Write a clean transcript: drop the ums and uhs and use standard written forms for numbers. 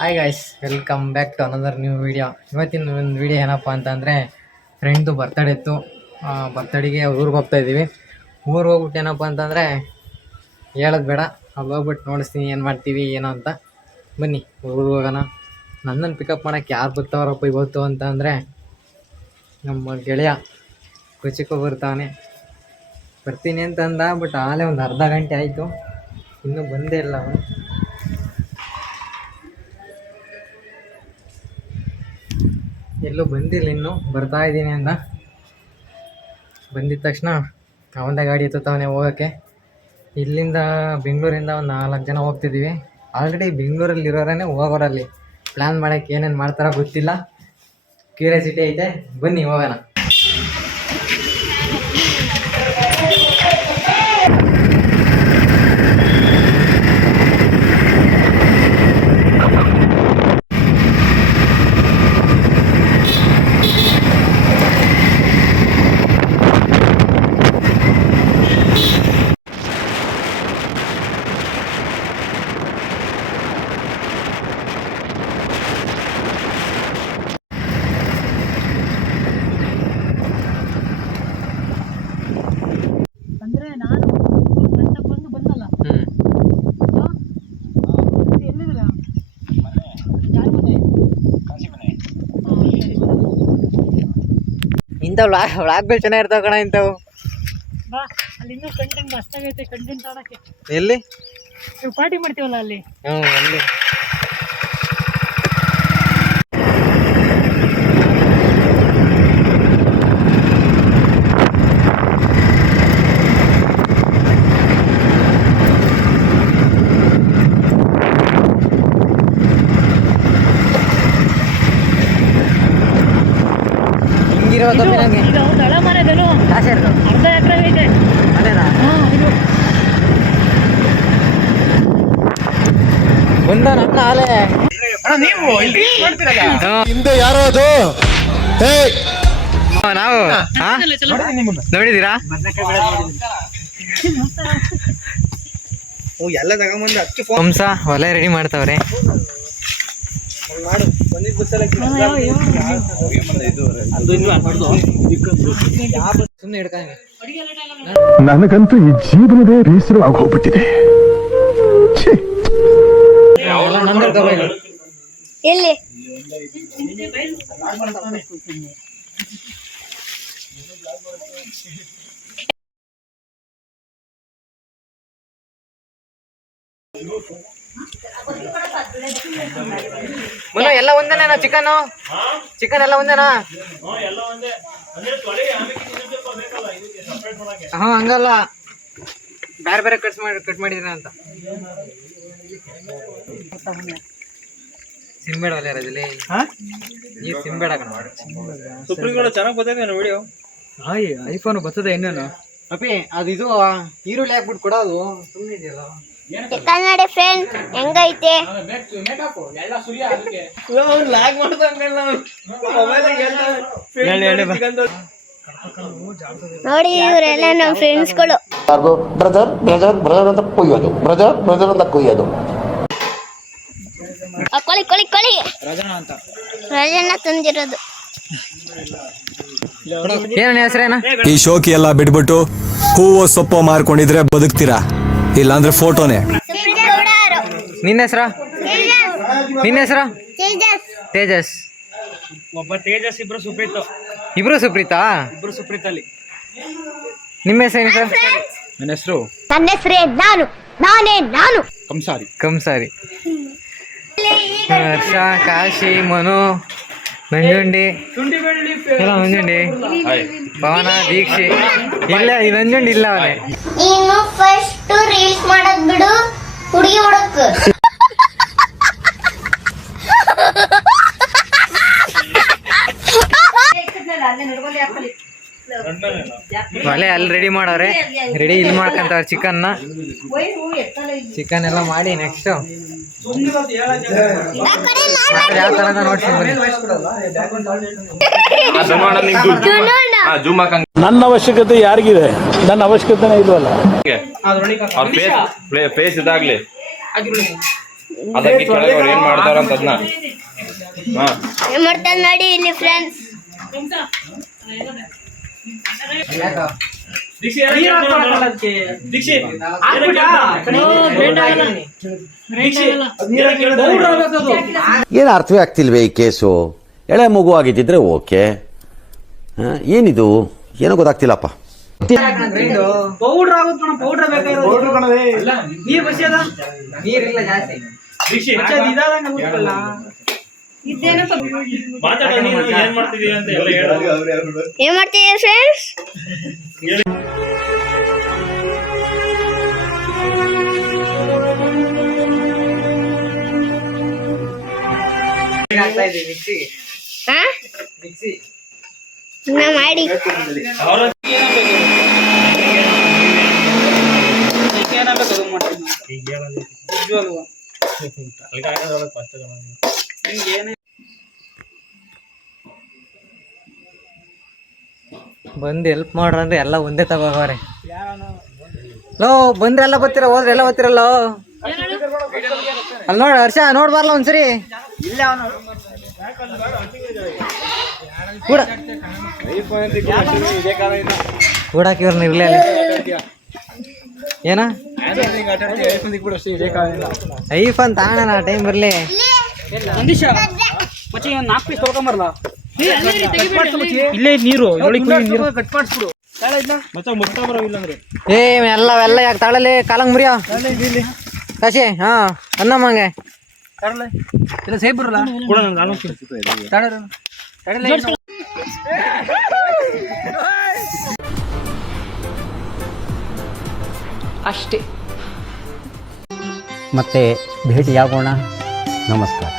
Hi guys, welcome back to another new video. ಇವತ್ತಿನ ಒಂದು video ಏನಪ್ಪ ಅಂತಂದರೆ, ಫ್ರೆಂಡ್ದು ಬರ್ತಡೇ ಇತ್ತು. ಬರ್ತಡೆಗೆ ಊರಿಗೆ ಹೋಗ್ತಾಯಿದ್ದೀವಿ. ಊರಿಗೆ ಹೋಗ್ಬಿಟ್ಟು ಏನಪ್ಪ ಅಂತಂದರೆ ಹೇಳೋದು ಬೇಡ, ಅಲ್ಲಿ ಹೋಗ್ಬಿಟ್ಟು ನೋಡಿಸ್ತೀನಿ ಏನು ಮಾಡ್ತೀವಿ ಏನೋ ಅಂತ. ಬನ್ನಿ ಊರಿಗೆ ಹೋಗೋಣ. ನನ್ನನ್ನು ಪಿಕಪ್ ಮಾಡೋಕ್ಕೆ ಯಾರು ಬರ್ತಾವ್ರಪ್ಪ ಇವತ್ತು ಅಂತ ಅಂದರೆ, ನಮ್ಮ ಗೆಳೆಯ ಕುಚಿಕೋ ಬರ್ತಾನೆ. ಬರ್ತೀನಿ ಅಂತಂದ, ಬಟ್ ಆಲೇ ಒಂದು ಅರ್ಧ ಗಂಟೆ ಆಯಿತು, ಇನ್ನೂ ಬಂದೇ ಇಲ್ಲ ಅವನು. ಎಲ್ಲೂ ಬಂದಿಲ್ಲ, ಇನ್ನೂ ಬರ್ತಾ ಇದ್ದೀನಿ ಅಂದ. ಬಂದಿದ್ದ ತಕ್ಷಣ ಅವಂದ ಗಾಡಿ ಎತ್ತುತ್ತವನೇ ಹೋಗೋಕ್ಕೆ. ಇಲ್ಲಿಂದ ಬೆಂಗಳೂರಿಂದ ಒಂದು 4 ಜನ ಹೋಗ್ತಿದ್ದೀವಿ. ಆಲ್ರೆಡಿ ಬೆಂಗಳೂರಲ್ಲಿ ಇರೋರೇ ಹೋಗೋರಲ್ಲಿ. ಪ್ಲ್ಯಾನ್ ಮಾಡೋಕ್ಕೆ ಏನೇನು ಮಾಡ್ತಾರೋ ಗೊತ್ತಿಲ್ಲ, ಕ್ಯೂರಿಯಾಸಿಟಿ ಐತೆ. ಬನ್ನಿ ಹೋಗೋಣ. ಇಂಥವು ವ್ಲಾಗ್ಗಳು ಚೆನ್ನಾಗಿರ್ತಾವ ಕಣ ಇಂಥವು. ಬಾ, ಅಲ್ಲಿ ಇನ್ನೂ ಕಂಟೆಂಟ್ ಮಸ್ತಾಗೈತೆ. ಕಂಟೆಂಟ್ ಆಡಕ್ಕೆ ಎಲ್ಲಿ ನೀವು ಪಾರ್ಟಿ ಮಾಡ್ತೀವಲ್ಲ ಅಲ್ಲಿ. ಅಲ್ಲಿ ಹಿಂಗಿರೋದು ನನಗೆ ಈಗ ಒಂದು ಹಳೆ ಮನೆದನು ಕಾಸೆ ಇರ್ತದೆ. ಅರ್ಧ ಎಕರೆ ಐತೆ. ಅದೇನಾ? ಇದು ಬಂದ ನನ್ನ ಆಲೆ ಹಿಂದೆ ಯಾರೋ ಅದು ನಾವು ನೋಡಿದ್ದೀರಾ? ಎಲ್ಲ ತಗೊಂಬಂದು ಅದಕ್ಕೆ ಹಂಸ ಒಲೆ ರೆಡಿ ಮಾಡ್ತಾವ್ರೆ. ಸುಮ್ಮನೆ ಹಿಡ್ಕಂಗೆ. ನನಗಂತೂ ಈ ಜೀವನವೇ ಬೇಸರ ಆಗೋಗ್ಬಿಟ್ಟಿದೆ. ಎಲ್ಲಿ ಮುನ್ನು ಎಲ್ಲ ಒಂದೇನಾ? ಚಿಕನ್ ಎಲ್ಲ ಒಂದೇನಾ? ಹಂಗಲ್ಲ, ಬೇರೆ ಬೇರೆ ಕಟ್ ಮಾಡಿದ್ರ ಅಂತ. ಸಿಂಬೇಡ ಒಲೆ ರಜಲಿ, ನೀರು ಸಿಂಬೇಡ ಕಣ. ಸುಪ್ರೀಂ ಕೋರ್ಟ್ ಚೆನ್ನಾಗಿ ಬರ್ತೈತೆ ವಿಡಿಯೋ. ಐಫೋನ್ ಬರ್ತದೆ ಇನ್ನೇನು ಅಪ್ಪಿ. ಅದು ಇದು ಈರುಳ್ಳಿ ಹಾಕ್ಬಿಟ್ಟು ಕೊಡೋದು ಸುಮ್ಮನೆ ಇದೆಯಲ್ಲ. ಕನ್ನಡ ಫ್ರೆಂಡ್ ಹೆಂಗೈತೆ ನೋಡಿ, ಇವರೆಲ್ಲ ನಮ್ಮ ಫ್ರೆಂಡ್ಸ್ಗಳು. ಬ್ರದರ್ ಬ್ರದರ್ ಬ್ರದರ್ ಅಂತ ಕೊಯ್ಯೋದು, ಬ್ರದರ್ ಬ್ರದರ್ ಅಂತ ಕೊಯ್ಯೋದು. ಕೊಳಿ ಕೊಳಿ ಕೊಳಿ ರಜನ ತಂದಿರೋದು. ಏನ ಹೆಸರೇನ? ಈ ಶೋಕಿ ಎಲ್ಲ ಬಿಟ್ಬಿಟ್ಟು ಹೂವು ಸೊಪ್ಪು ಮಾರ್ಕೊಂಡಿದ್ರೆ ಬದುಕ್ತೀರಾ, ಇಲ್ಲಾಂದ್ರೆ ಫೋಟೋನೇ. ನಿನ್ನ ಹೆಸರ? ತೇಜಸ್. ಒಬ್ಬ ತೇಜಸ್, ಇಬ್ರು ಸುಪ್ರೀತ್. ಇಬ್ರು ಸುಪ್ರೀತಾ? ಇಬ್ರು ಸುಪ್ರೀತ್ ಅಲ್ಲಿ. ನಿಮ್ಮ ಹೆಸರೇನು ಸರ್? ನನ್ನ ಹೆಸರು ನನ್ನ ಹೆಸರೇ ನಾನು ಕಂಸಾರಿ. ಹರ್ಷ, ಕಾಶಿ, ಮನು, ನಂಜುಂಡಿ ಎಲ್ಲ. ನಂಜುಂಡಿ, ಪವನ, ದೀಕ್ಷೆ ಇಲ್ಲ. ಈ ನಂಜುಂಡಿ ಇಲ್ಲ ಅವನೇ. ನೀನು ಫಸ್ಟ್ ರೀಲ್ಸ್ ಮಾಡೋದ್ ಬಿಡು, ಹುಡುಗಿ ಹುಡುಕ್. ಒಲೆ ಅಲ್ಲಿ ರೆಡಿ ಮಾಡವ್ರೆ. ರೆಡಿ ಇಲ್ಲಿ ಮಾಡ್ಕೊಂತವ್ರೆ ಚಿಕನ್ ಎಲ್ಲ ಮಾಡಿ. ನೆಕ್ಸ್ಟ್ ಯಾವ ಥರದ ನೋಡ್ತೀನಿ ಬನ್ನಿ. ನನ್ನ ಅವಶ್ಯಕತೆ ಯಾರಿಗಿದೆ? ನನ್ನ ಅವಶ್ಯಕತೆನೇ ಇಲ್ವಲ್ಲ. ಫೇಸ್ ಇದಾಗ್ಲಿ ಅದಕ್ಕೆ ಕೆಳಗೆ ಅವ್ರು ಏನ್ ಮಾಡ್ತಾರ ಅಂತ ಅದನ್ನ ಏನ್ ಮಾಡ್ತಾರೆ ನೋಡಿ ಇಲ್ಲಿ ಫ್ರೆಂಡ್ಸ್. ಏನು ಅರ್ಥವೇ ಆಗ್ತಿಲ್ವೇ ಈ ಕೇಸು? ಎಳೆ ಮಗು ಆಗಿದ್ದಿದ್ರೆ ಓಕೆ, ಏನಿದು ಏನೋ ಗೊತ್ತಾಗ್ತಿಲ್ಲಪ್ಪ. ಪೌಡ್ರ್ ಆಗುತ್ತೆ ಕಣ, ಪೌಡ್ರ್ ಬೇಕಾಗಿರೋದು. ನೀರ್ ಬಸಿಯದ ನೀರಿಲ್ಲ ಜಾಸ್ತಿ. ಇದಾದಂಗ ಗೊತ್ತಲ್ಲ. ಏನ್ ಮಾಡ್ತಿದೀವಿ ಅಂತ ಎಲ್ಲ ಹೇಳೋದು. ಏನ್ ಮಾಡ್ತೀವಿ ಫ್ರೆಂಡ್ಸ್? ಹಾಕ್ತಾ ಇದೀವಿ ಮಿಕ್ಸಿಗೆ. ಹಾ ಮಿಕ್ಸಿ ಇನ್ನ ಮಾಡಿ ಬಂದು ಹೆಲ್ಪ್ ಮಾಡ್ರ ಅಂದ್ರೆ ಎಲ್ಲ ಒಂದೇ ತಗೋರೆ. ಲೋ ಬಂದ್ರೆ ಎಲ್ಲ ಬರ್ತೀರ, ಹೋದ್ರೆ ಎಲ್ಲ ಬರ್ತಿರಲ್ಲ. ಅಲ್ಲಿ ನೋಡ ಹರ್ಷ, ನೋಡ್ಬಾರ್ಲ ಒಂದ್ಸರಿ. ಕೂಡಾಕಿವ್ರನ್ನ ಇರ್ಲಿಲ್ಲ ಏನ ಐಫೋನ್ ತಾಣ ಟೈಮ್ ಬರ್ಲಿ. ಇಲ್ಲೇ ನೀರು ಏ ಎಲ್ಲ ಯಾಕೆ ತಾಳಲಿ ಕಾಲಂಗ್ ಮುರಿಯೋ ಕಾಶಿ. ಹಾ ಅನ್ನಮ್ಮಂಗೆ ಸೇಬ್ ಬರಲ್ಲ ಅಷ್ಟೇ. ಮತ್ತೆ ಭೇಟಿಯಾಗೋಣ. ನಮಸ್ಕಾರ.